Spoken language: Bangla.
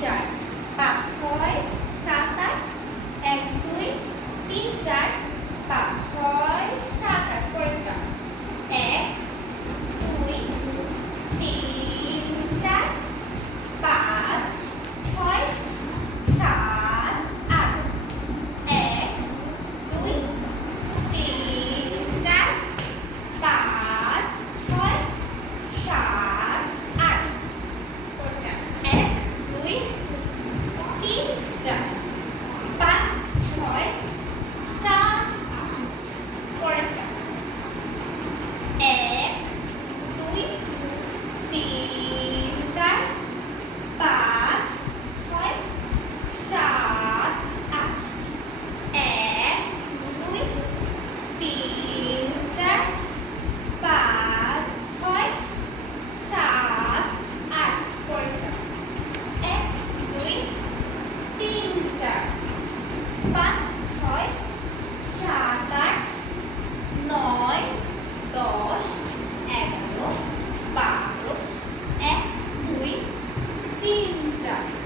চার ছয় সাত আট নয় দশ এগারো বারো এক দুই তিন চার।